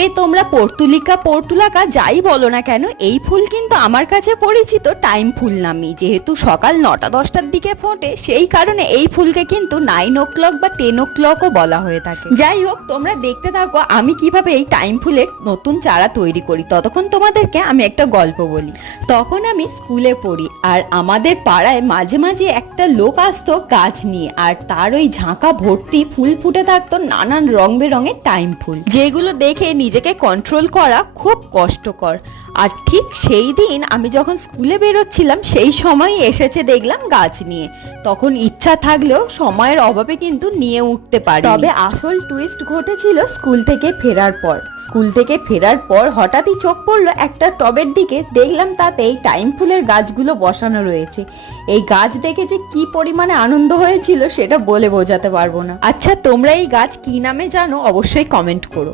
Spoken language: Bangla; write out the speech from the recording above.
সে তোমরা পর্তুলিকা পর্তুলাকা যাই বলো না কেন, এই ফুল কিন্তু আমার কাছে পরিচিত টাইম ফুল নামে। যেহেতু সকাল 9টা-10টার দিকে ফোটে, সেই কারণে এই ফুলকে কিন্তু 9 o'clock বা 10 o'clockও বলা হয়ে থাকে। যাই হোক, তোমরা দেখতে থাকো আমি কিভাবে এই টাইম ফুলের নতুন চারা তৈরি করি। ততক্ষণ তোমাদেরকে আমি একটা গল্প বলি। তখন আমি স্কুলে পড়ি, আর আমাদের পাড়ায় মাঝে মাঝে একটা লোক আসতো গাছ নিয়ে, আর তার ওই ঝাঁকা ভর্তি ফুল ফুটে থাকতো নানান রং বেরঙের টাইম ফুল, যেগুলো দেখে নিজেকে কন্ট্রোল করা খুব কষ্টকর। আর ঠিক সেই দিন আমি যখন স্কুলে বেরোচ্ছিলাম, সেই সময় এসেছে দেখলাম গাছ নিয়ে। তখন ইচ্ছা থাকলেও সময়ের অভাবে কিন্তু নিয়ে উঠতে পারি। তবে আসল টুইস্ট ঘটেছিল স্কুল থেকে ফেরার পর হঠাৎই চোখ পড়লো একটা টবের দিকে। দেখলাম তাতে এই টাইম ফুলের গাছগুলো বসানো রয়েছে। এই গাছ দেখে যে কি পরিমাণে আনন্দ হয়েছিল সেটা বলে বোঝাতে পারবো না। আচ্ছা, তোমরা এই গাছ কি নামে জানো? অবশ্যই কমেন্ট করো।